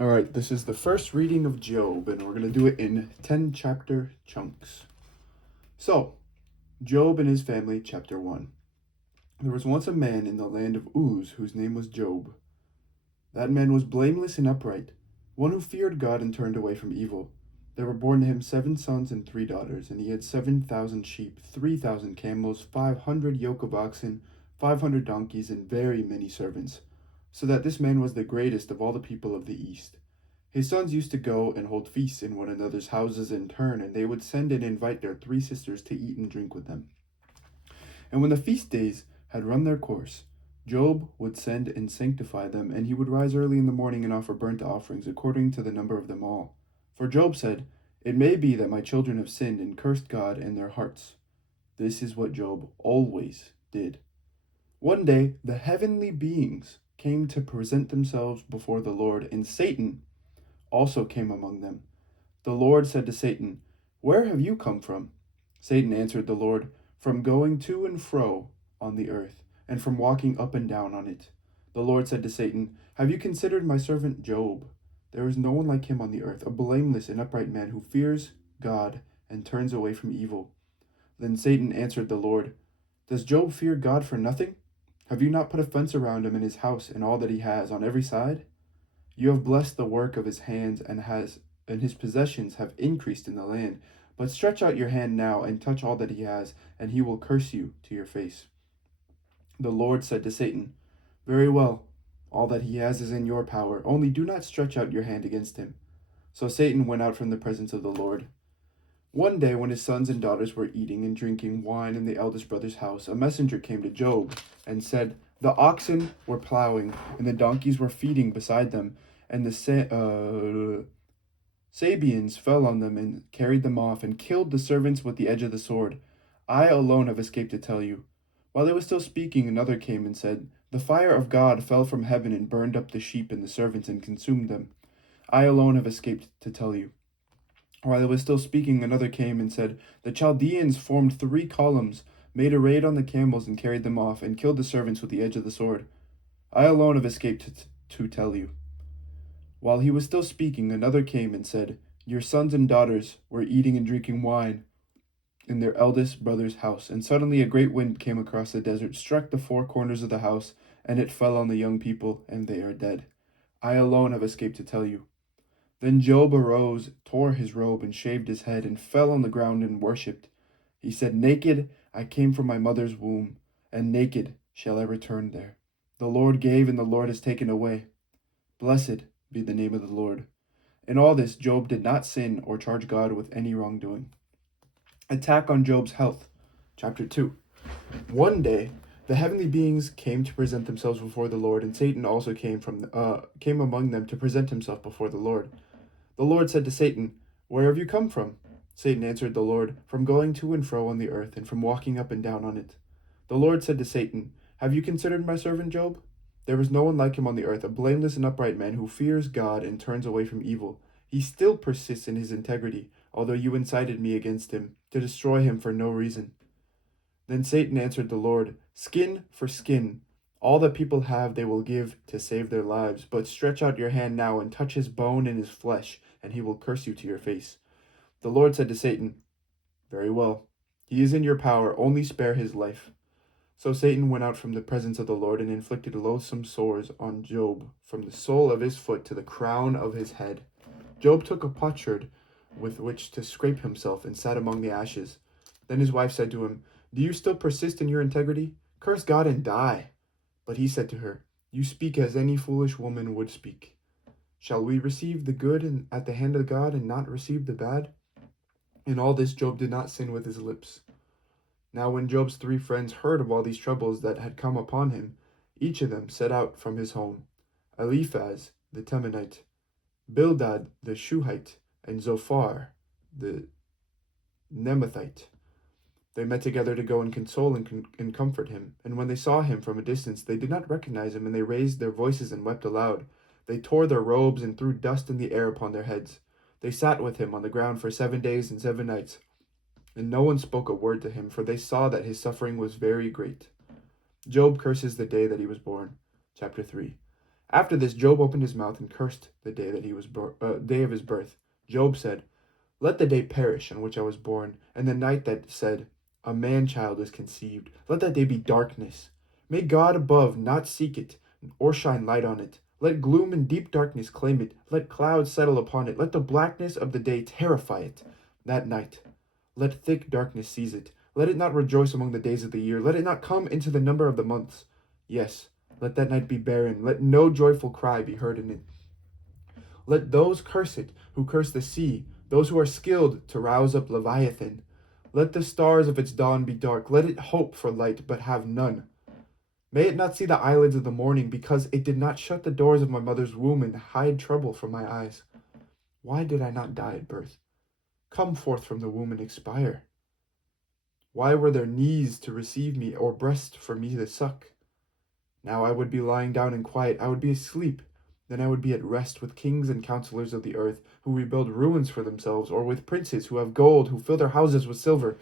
All right, this is the first reading of Job, and we're going to do it in 10 chapter chunks. So, Job and his family, chapter 1. There was once a man in the land of Uz whose name was Job. That man was blameless and upright, one who feared God and turned away from evil. There were born to him 7 sons and 3 daughters, and he had 7,000 sheep, 3,000 camels, 500 yoke of oxen, 500 donkeys, and very many servants, so that this man was the greatest of all the people of the East. His sons used to go and hold feasts in one another's houses in turn, and they would send and invite their 3 sisters to eat and drink with them. And when the feast days had run their course, Job would send and sanctify them, and he would rise early in the morning and offer burnt offerings according to the number of them all. For Job said, "It may be that my children have sinned and cursed God in their hearts." This is what Job always did. One day the heavenly beings came to present themselves before the Lord, and Satan also came among them. The Lord said to Satan, "Where have you come from?" Satan answered the Lord, "From going to and fro on the earth, and from walking up and down on it." The Lord said to Satan, "Have you considered my servant Job? There is no one like him on the earth, a blameless and upright man who fears God and turns away from evil." Then Satan answered the Lord, "Does Job fear God for nothing? Have you not put a fence around him and his house and all that he has on every side? You have blessed the work of his hands, and his possessions have increased in the land. But stretch out your hand now and touch all that he has, and he will curse you to your face." The Lord said to Satan, "Very well, all that he has is in your power, only do not stretch out your hand against him." So Satan went out from the presence of the Lord. One day, when his sons and daughters were eating and drinking wine in the eldest brother's house, a messenger came to Job and said, "The oxen were plowing, and the donkeys were feeding beside them, and the Sabeans fell on them and carried them off, and killed the servants with the edge of the sword. I alone have escaped to tell you." While they were still speaking, another came and said, "The fire of God fell from heaven and burned up the sheep and the servants and consumed them. I alone have escaped to tell you." While they were still speaking, another came and said, "The Chaldeans formed 3 columns, made a raid on the camels and carried them off, and killed the servants with the edge of the sword. I alone have escaped to tell you." While he was still speaking, another came and said, "Your sons and daughters were eating and drinking wine in their eldest brother's house, and suddenly a great wind came across the desert, struck the 4 corners of the house, and it fell on the young people, and they are dead. I alone have escaped to tell you." Then Job arose, tore his robe, and shaved his head, and fell on the ground and worshipped. He said, "Naked I came from my mother's womb, and naked shall I return there. The Lord gave, and the Lord has taken away. Blessed be the name of the Lord." In all this, Job did not sin or charge God with any wrongdoing. Attack on Job's health. Chapter 2. One day, the heavenly beings came to present themselves before the Lord, and Satan also came among them to present himself before the Lord. The Lord said to Satan, "Where have you come from?" Satan answered the Lord, "From going to and fro on the earth, and from walking up and down on it." The Lord said to Satan, "Have you considered my servant Job? There is no one like him on the earth, a blameless and upright man who fears God and turns away from evil. He still persists in his integrity, although you incited me against him, to destroy him for no reason." Then Satan answered the Lord, "Skin for skin. All that people have they will give to save their lives. But stretch out your hand now and touch his bone and his flesh, and he will curse you to your face." The Lord said to Satan, "Very well. He is in your power. Only spare his life." So Satan went out from the presence of the Lord and inflicted loathsome sores on Job, from the sole of his foot to the crown of his head. Job took a potsherd with which to scrape himself and sat among the ashes. Then his wife said to him, "Do you still persist in your integrity? Curse God and die." But he said to her, "You speak as any foolish woman would speak. Shall we receive the good at the hand of God and not receive the bad?" In all this, Job did not sin with his lips. Now when Job's 3 friends heard of all these troubles that had come upon him, each of them set out from his home: Eliphaz the Temanite, Bildad the Shuhite, and Zophar the Nemathite. They met together to go and console and comfort him. And when they saw him from a distance, they did not recognize him, and they raised their voices and wept aloud. They tore their robes and threw dust in the air upon their heads. They sat with him on the ground for 7 days and 7 nights, and no one spoke a word to him, for they saw that his suffering was very great. Job curses the day that he was born. Chapter 3. After this, Job opened his mouth and cursed the day that day of his birth. Job said, "Let the day perish on which I was born, and the night that said, a man child is conceived. Let that day be darkness. May God above not seek it, or shine light on it. Let gloom and deep darkness claim it. Let clouds settle upon it. Let the blackness of the day terrify it. That night, let thick darkness seize it. Let it not rejoice among the days of the year. Let it not come into the number of the months. Yes, let that night be barren. Let no joyful cry be heard in it. Let those curse it who curse the sea, those who are skilled to rouse up Leviathan. Let the stars of its dawn be dark. Let it hope for light, but have none. May it not see the eyelids of the morning, because it did not shut the doors of my mother's womb and hide trouble from my eyes. Why did I not die at birth? Come forth from the womb and expire. Why were there knees to receive me, or breast for me to suck? Now I would be lying down in quiet, I would be asleep. Then I would be at rest with kings and counselors of the earth, who rebuild ruins for themselves, or with princes who have gold, who fill their houses with silver.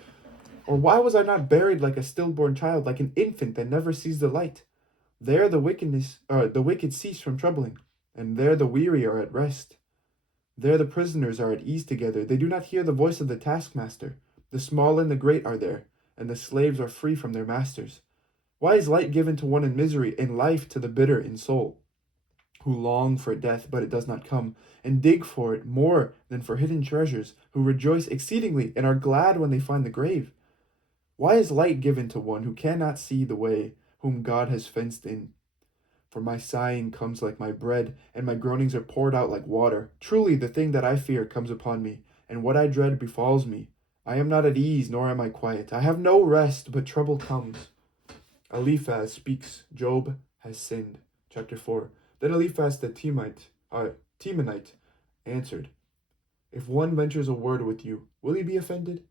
Or why was I not buried like a stillborn child, like an infant that never sees the light? There the wicked cease from troubling, and there the weary are at rest. There the prisoners are at ease together. They do not hear the voice of the taskmaster. The small and the great are there, and the slaves are free from their masters. Why is light given to one in misery, and life to the bitter in soul, who long for death, but it does not come, and dig for it more than for hidden treasures, who rejoice exceedingly and are glad when they find the grave? Why is light given to one who cannot see the way, whom God has fenced in? For my sighing comes like my bread, and my groanings are poured out like water. Truly the thing that I fear comes upon me, and what I dread befalls me. I am not at ease, nor am I quiet. I have no rest, but trouble comes. Eliphaz speaks, Job has sinned. Chapter 4. Then Eliphaz the Temanite answered, If one ventures a word with you, will he be offended?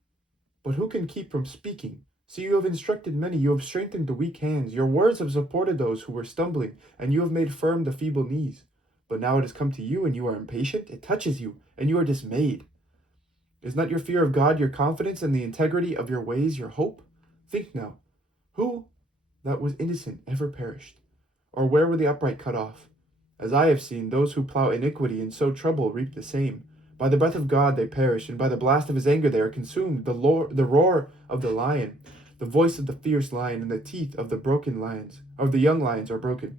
But who can keep from speaking? See, you have instructed many, you have strengthened the weak hands. Your words have supported those who were stumbling, and you have made firm the feeble knees. But now it has come to you, and you are impatient. It touches you, and you are dismayed. Is not your fear of God your confidence, and the integrity of your ways your hope? Think now, who that was innocent ever perished? Or where were the upright cut off? As I have seen, those who plow iniquity and sow trouble reap the same. By the breath of God they perish, and by the blast of his anger they are consumed. The roar of the lion, the voice of the fierce lion, and the teeth of the young lions are broken.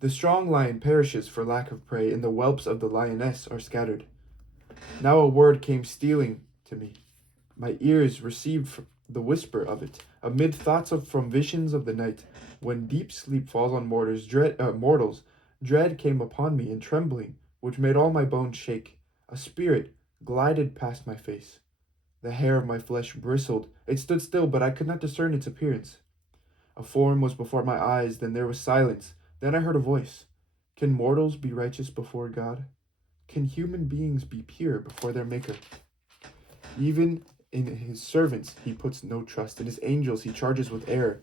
The strong lion perishes for lack of prey, and the whelps of the lioness are scattered. Now a word came stealing to me. My ears received the whisper of it, amid thoughts from visions of the night. When deep sleep falls on mortals, dread came upon me, and trembling, which made all my bones shake. A spirit glided past my face. The hair of my flesh bristled. It stood still, but I could not discern its appearance. A form was before my eyes, then there was silence. Then I heard a voice. Can mortals be righteous before God? Can human beings be pure before their Maker? Even in his servants he puts no trust. In his angels he charges with error.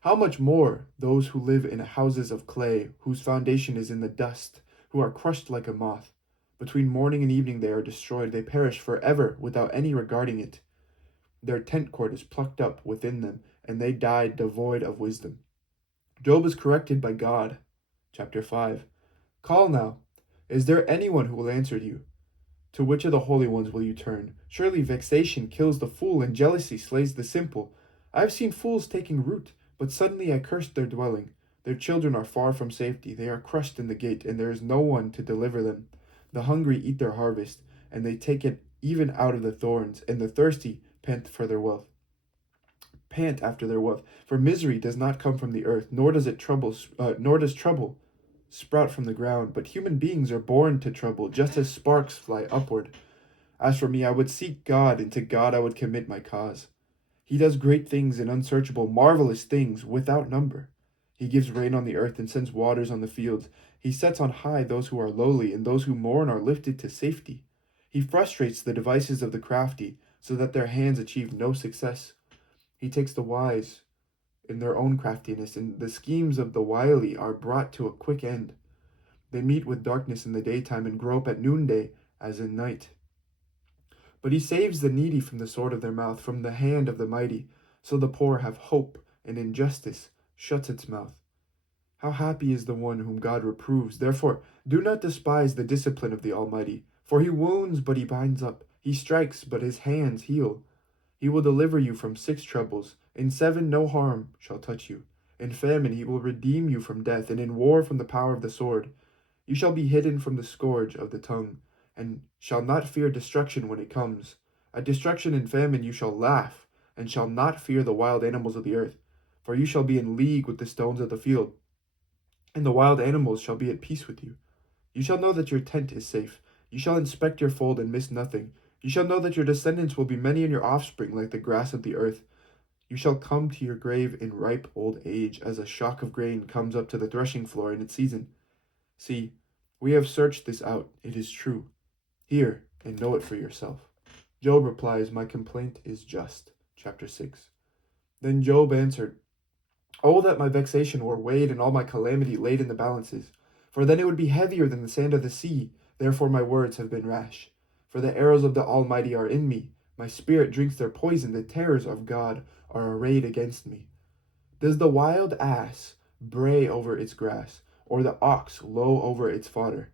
How much more those who live in houses of clay, whose foundation is in the dust, who are crushed like a moth. Between morning and evening they are destroyed. They perish forever without any regarding it. Their tent cord is plucked up within them, and they die devoid of wisdom. Job is corrected by God. Chapter 5. Call now. Is there anyone who will answer you? To which of the holy ones will you turn? Surely vexation kills the fool, and jealousy slays the simple. I have seen fools taking root, but suddenly I cursed their dwelling. Their children are far from safety. They are crushed in the gate, and there is no one to deliver them. The hungry eat their harvest, and they take it even out of the thorns, and the thirsty pant after their wealth. For misery does not come from the earth, nor does trouble sprout from the ground. But human beings are born to trouble, just as sparks fly upward. As for me, I would seek God, and to God I would commit my cause. He does great things and unsearchable, marvelous things without number. He gives rain on the earth and sends waters on the fields. He sets on high those who are lowly, and those who mourn are lifted to safety. He frustrates the devices of the crafty, so that their hands achieve no success. He takes the wise in their own craftiness, and the schemes of the wily are brought to a quick end. They meet with darkness in the daytime and grope at noonday as in night. But he saves the needy from the sword of their mouth, from the hand of the mighty. So the poor have hope, and injustice shuts its mouth. How happy is the one whom God reproves. Therefore, do not despise the discipline of the Almighty, for he wounds, but he binds up. He strikes, but his hands heal. He will deliver you from 6 troubles. In 7 no harm shall touch you. In famine he will redeem you from death, and in war from the power of the sword. You shall be hidden from the scourge of the tongue, and shall not fear destruction when it comes. At destruction and famine you shall laugh, and shall not fear the wild animals of the earth. For you shall be in league with the stones of the field, and the wild animals shall be at peace with you. You shall know that your tent is safe. You shall inspect your fold and miss nothing. You shall know that your descendants will be many and your offspring like the grass of the earth. You shall come to your grave in ripe old age, as a shock of grain comes up to the threshing floor in its season. See, we have searched this out. It is true. Hear and know it for yourself. Job replies, my complaint is just. Chapter 6. Then Job answered, oh, that my vexation were weighed and all my calamity laid in the balances, for then it would be heavier than the sand of the sea. Therefore my words have been rash. For the arrows of the Almighty are in me. My spirit drinks their poison. The terrors of God are arrayed against me. Does the wild ass bray over its grass, or the ox low over its fodder?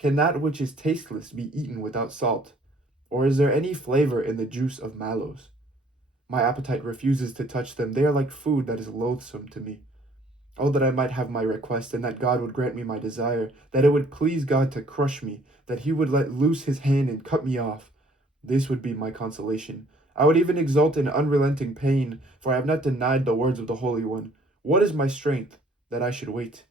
Can that which is tasteless be eaten without salt? Or is there any flavor in the juice of mallows? My appetite refuses to touch them. They are like food that is loathsome to me. Oh, that I might have my request, and that God would grant me my desire, that it would please God to crush me, that he would let loose his hand and cut me off. This would be my consolation. I would even exult in unrelenting pain, for I have not denied the words of the Holy One. What is my strength, that I should wait?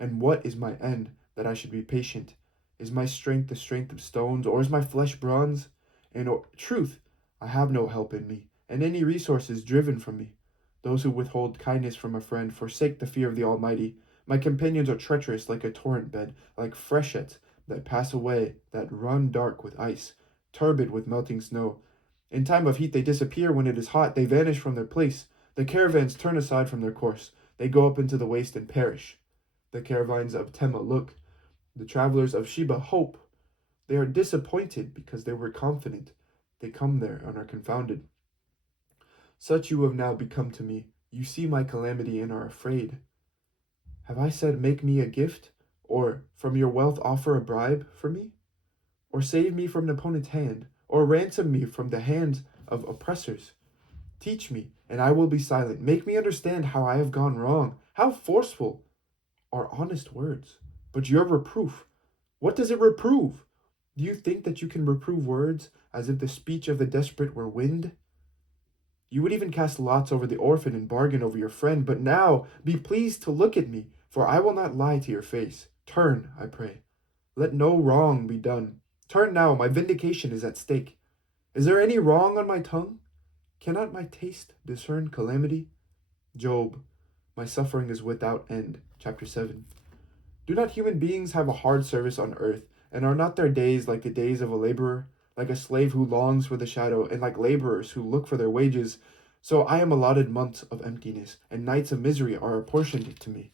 And what is my end, that I should be patient? Is my strength the strength of stones, or is my flesh bronze? In truth, I have no help in me, and any resource is driven from me. Those who withhold kindness from a friend forsake the fear of the Almighty. My companions are treacherous like a torrent bed, like freshets that pass away, that run dark with ice, turbid with melting snow. In time of heat they disappear. When it is hot, they vanish from their place. The caravans turn aside from their course. They go up into the waste and perish. The caravans of Tema look. The travelers of Sheba hope. They are disappointed because they were confident. They come there and are confounded. Such you have now become to me. You see my calamity and are afraid. Have I said, make me a gift? Or from your wealth offer a bribe for me? Or save me from an opponent's hand? Or ransom me from the hands of oppressors? Teach me, and I will be silent. Make me understand how I have gone wrong. How forceful are honest words. But your reproof, what does it reprove? Do you think that you can reprove words as if the speech of the desperate were wind? You would even cast lots over the orphan and bargain over your friend. But now be pleased to look at me, for I will not lie to your face. Turn, I pray. Let no wrong be done. Turn now, my vindication is at stake. Is there any wrong on my tongue? Cannot my taste discern calamity? Job, my suffering is without end. Chapter 7. Do not human beings have a hard service on earth, and are not their days like the days of a laborer, like a slave who longs for the shadow, and like laborers who look for their wages? So I am allotted months of emptiness, and nights of misery are apportioned to me.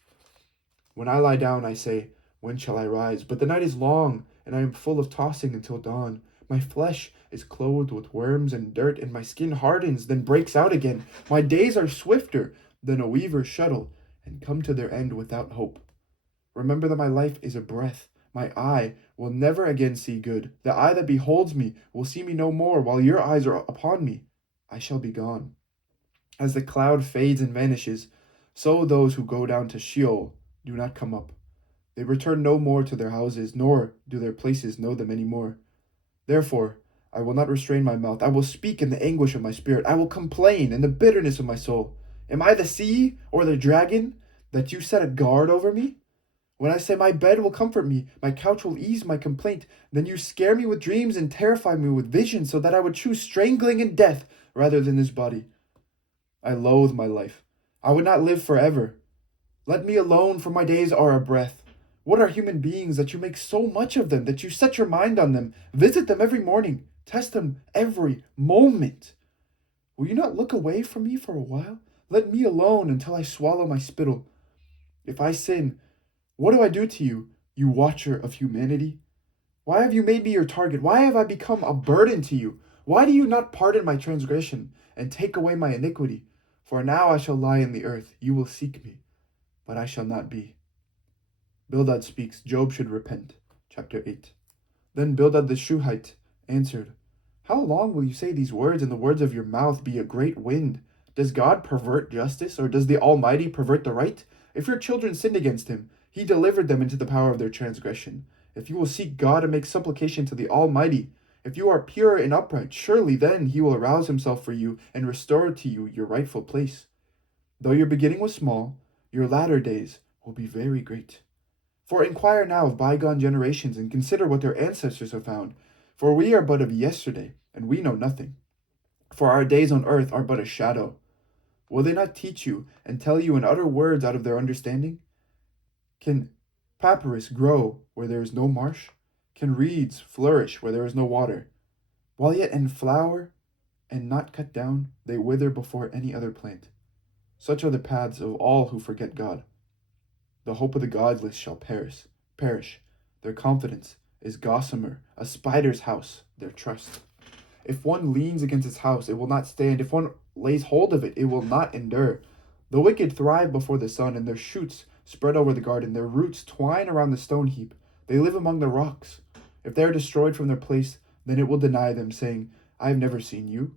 When I lie down, I say, when shall I rise? But the night is long, and I am full of tossing until dawn. My flesh is clothed with worms and dirt, and my skin hardens, then breaks out again. My days are swifter than a weaver's shuttle, and come to their end without hope. Remember that my life is a breath. My eye will never again see good. The eye that beholds me will see me no more. While your eyes are upon me, I shall be gone. As the cloud fades and vanishes, so those who go down to Sheol do not come up. They return no more to their houses, nor do their places know them any more. Therefore, I will not restrain my mouth. I will speak in the anguish of my spirit. I will complain in the bitterness of my soul. Am I the sea or the dragon that you set a guard over me? When I say my bed will comfort me, my couch will ease my complaint, then you scare me with dreams and terrify me with visions, so that I would choose strangling and death rather than this body. I loathe my life. I would not live forever. Let me alone, for my days are a breath. What are human beings that you make so much of them, that you set your mind on them, visit them every morning, test them every moment? Will you not look away from me for a while? Let me alone until I swallow my spittle. If I sin, what do I do to you, you watcher of humanity? Why have you made me your target? Why have I become a burden to you? Why do you not pardon my transgression and take away my iniquity? For now I shall lie in the earth. You will seek me, but I shall not be. Bildad speaks, Job should repent. Chapter 8. Then Bildad the Shuhite answered, How long will you say these words, and the words of your mouth be a great wind? Does God pervert justice, or does the Almighty pervert the right? If your children sinned against him, he delivered them into the power of their transgression. If you will seek God and make supplication to the Almighty, if you are pure and upright, surely then he will arouse himself for you and restore to you your rightful place. Though your beginning was small, your latter days will be very great. For inquire now of bygone generations, and consider what their ancestors have found. For we are but of yesterday, and we know nothing. For our days on earth are but a shadow. Will they not teach you, and tell you and utter words out of their understanding? Can papyrus grow where there is no marsh? Can reeds flourish where there is no water? While yet in flower, and not cut down, they wither before any other plant. Such are the paths of all who forget God. The hope of the godless shall perish. Their confidence is gossamer, a spider's house, their trust. If one leans against its house, it will not stand. If one lays hold of it, it will not endure. The wicked thrive before the sun, and their shoots spread over the garden. Their roots twine around the stone heap. They live among the rocks. If they are destroyed from their place, then it will deny them, saying, I have never seen you.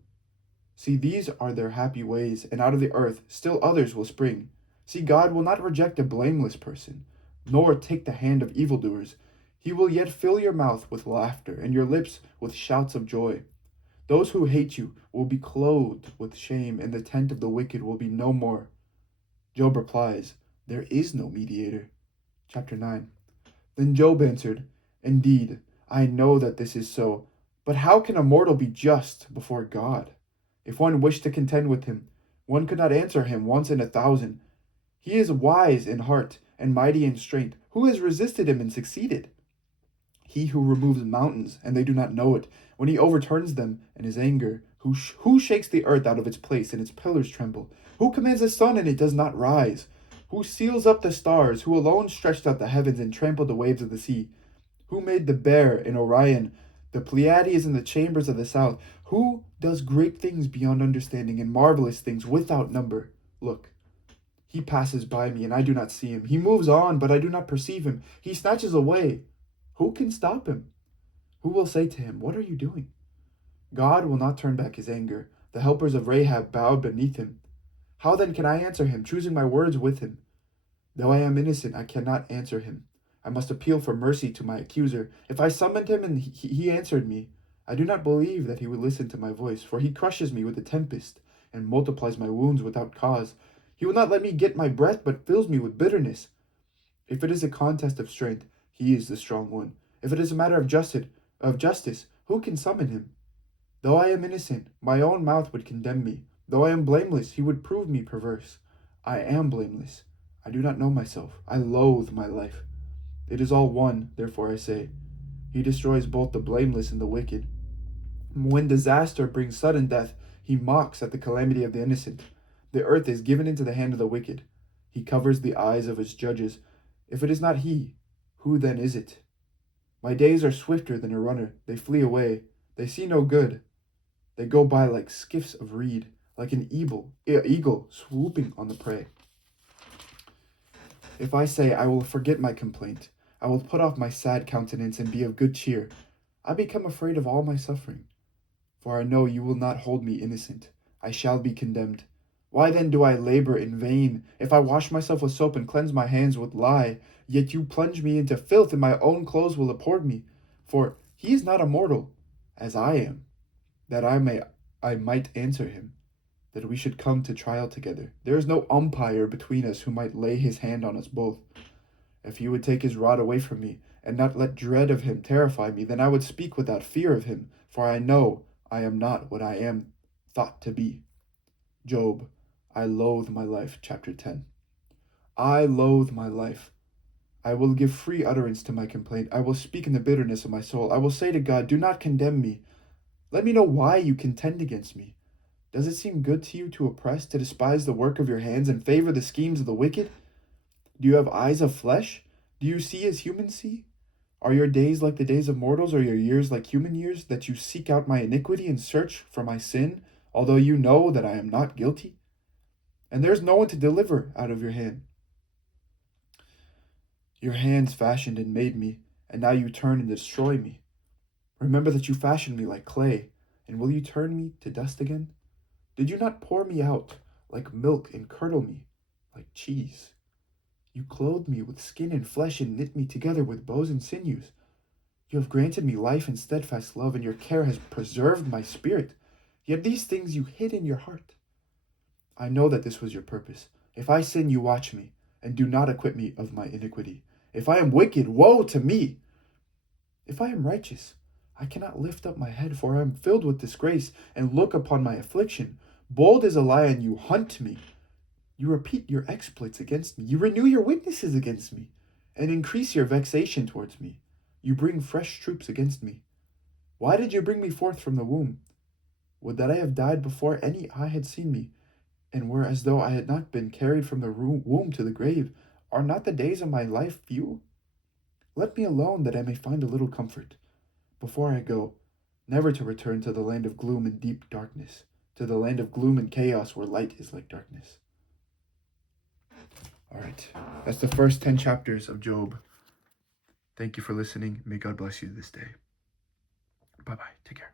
See, these are their happy ways, and out of the earth still others will spring. See, God will not reject a blameless person, nor take the hand of evildoers. He will yet fill your mouth with laughter, and your lips with shouts of joy. Those who hate you will be clothed with shame, and the tent of the wicked will be no more. Job replies, There is no mediator. Chapter 9. Then Job answered, Indeed, I know that this is so, but how can a mortal be just before God? If one wished to contend with him, one could not answer him once in 1,000. He is wise in heart and mighty in strength. Who has resisted him and succeeded? He who removes mountains, and they do not know it, when he overturns them in his anger. Who shakes the earth out of its place, and its pillars tremble? Who commands the sun, and it does not rise? Who seals up the stars? Who alone stretched out the heavens and trampled the waves of the sea? Who made the Bear in Orion, the Pleiades in the chambers of the south? Who does great things beyond understanding, and marvelous things without number? Look, he passes by me, and I do not see him. He moves on, but I do not perceive him. He snatches away. Who can stop him? Who will say to him, What are you doing? God will not turn back his anger. The helpers of Rahab bowed beneath him. How then can I answer him, choosing my words with him? Though I am innocent, I cannot answer him. I must appeal for mercy to my accuser. If I summoned him and he answered me, I do not believe that he would listen to my voice, for he crushes me with a tempest and multiplies my wounds without cause. He will not let me get my breath, but fills me with bitterness. If it is a contest of strength, he is the strong one. If it is a matter of justice, who can summon him? Though I am innocent, my own mouth would condemn me. Though I am blameless, he would prove me perverse. I am blameless. I do not know myself. I loathe my life. It is all one, therefore I say. He destroys both the blameless and the wicked. When disaster brings sudden death, he mocks at the calamity of the innocent. The earth is given into the hand of the wicked. He covers the eyes of his judges. If it is not he, who then is it? My days are swifter than a runner. They flee away. They see no good. They go by like skiffs of reed, like an eagle swooping on the prey. If I say, I will forget my complaint, I will put off my sad countenance and be of good cheer, I become afraid of all my suffering. For I know you will not hold me innocent. I shall be condemned. Why then do I labor in vain? If I wash myself with soap and cleanse my hands with lye, yet you plunge me into filth, and my own clothes will abhor me. For he is not immortal, as I am, that I might answer him, that we should come to trial together. There is no umpire between us who might lay his hand on us both. If he would take his rod away from me, and not let dread of him terrify me, then I would speak without fear of him, for I know I am not what I am thought to be. Job, I loathe my life. Chapter 10. I loathe my life. I will give free utterance to my complaint. I will speak in the bitterness of my soul. I will say to God, do not condemn me. Let me know why you contend against me. Does it seem good to you to oppress, to despise the work of your hands, and favor the schemes of the wicked? Do you have eyes of flesh? Do you see as humans see? Are your days like the days of mortals, or your years like human years, that you seek out my iniquity and search for my sin, although you know that I am not guilty? And there is no one to deliver out of your hand. Your hands fashioned and made me, and now you turn and destroy me. Remember that you fashioned me like clay, and will you turn me to dust again? Did you not pour me out like milk and curdle me like cheese? You clothed me with skin and flesh and knit me together with bows and sinews. You have granted me life and steadfast love, and your care has preserved my spirit. Yet these things you hid in your heart. I know that this was your purpose. If I sin, you watch me, and do not acquit me of my iniquity. If I am wicked, woe to me! If I am righteous, I cannot lift up my head, for I am filled with disgrace, and look upon my affliction. Bold as a lion, you hunt me. You repeat your exploits against me. You renew your witnesses against me, and increase your vexation towards me. You bring fresh troops against me. Why did you bring me forth from the womb? Would that I had died before any eye had seen me, and were as though I had not been carried from the womb to the grave. Are not the days of my life few? Let me alone, that I may find a little comfort, before I go, never to return to the land of gloom and deep darkness, to the land of gloom and chaos where light is like darkness. All right, that's the first 10 chapters of Job. Thank you for listening. May God bless you this day. Bye-bye. Take care.